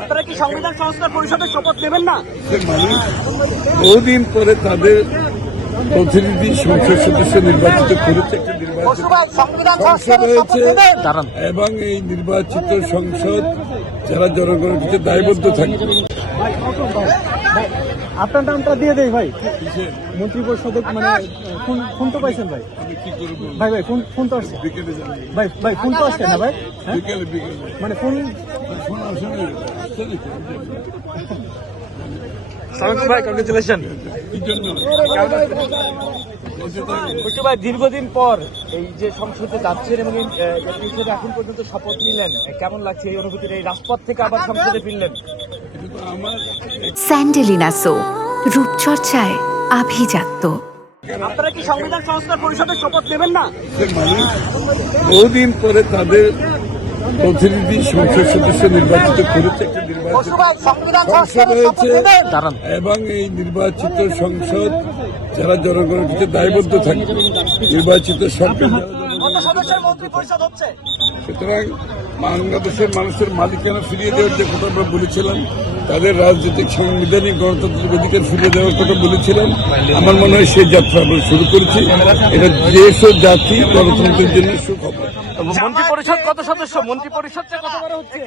আপনারা কি সংবিধান সংস্কার পরিষদের শপথ নেবেন না? মানুষ বহুদিন পরে তাদের প্রতিনিধি সংসদ সদস্য নির্বাচিত করেছে, একটা নির্বাচিত সংসদ হয়েছে এবং এই নির্বাচিত সংসদ যারা জনগণের কাছে দায়বদ্ধ থাকবে। আপনার নামটা দিয়ে দেই ভাই, মন্ত্রী পরিষদে মানে ফোন তো পাইছেন ভাই? আমি কি করবো ভাই ভাই ফোন তো আসছে বিকেলে যাবো, ভাই, ভাই ফোন তো আসছে না ভাই? হ্যাঁ? বিকেলে মানে ফোন ফোন আসে না। ভাই কংগ্রেচুলেশন। কি জন্য? ভাই দীর্ঘদিন পর এই যে সংসদে যাচ্ছেন এবং এখন পর্যন্ত শপথ নিলেন, কেমন লাগছে এই অনুভূতির? এই রাজপথ থেকে আবার সংসদে ফিরলেন। আমার স্যান্ডেলিনা সো রূপচর্চায় আভিজাত্য। আপনারা কি সংবিধান সংস্কার পরিষদের শপথ নেবেন না? মানুষ বহুদিন পরে তাদের প্রতিনিধি সংসদ সদস্য নির্বাচিত করেছে, একটা নির্বাচিত সংসদ হয়েছে এবং এই নির্বাচিত সংসদ যারা জনগণের কাছে দায়বদ্ধ থাকবে, নির্বাচিত সরকার। সুতরাং বাংলাদেশের মানুষের মালিকানা ফিরিয়ে দেওয়ার যে কথা আমরা বলেছিলাম, তাদের রাজনৈতিক সাংবিধানিক গণতান্ত্রিক অধিকার ফিরিয়ে দেওয়ার কথা বলেছিলাম, আমার মনে হয় সেই যাত্রা আমরা শুরু করেছি। এটা দেশ ও জাতি গণতন্ত্রের জন্য সুখবর। মন্ত্রী পরিষদ কত সদস্য? মন্ত্রী পরিষদটা কত বড় হচ্ছে?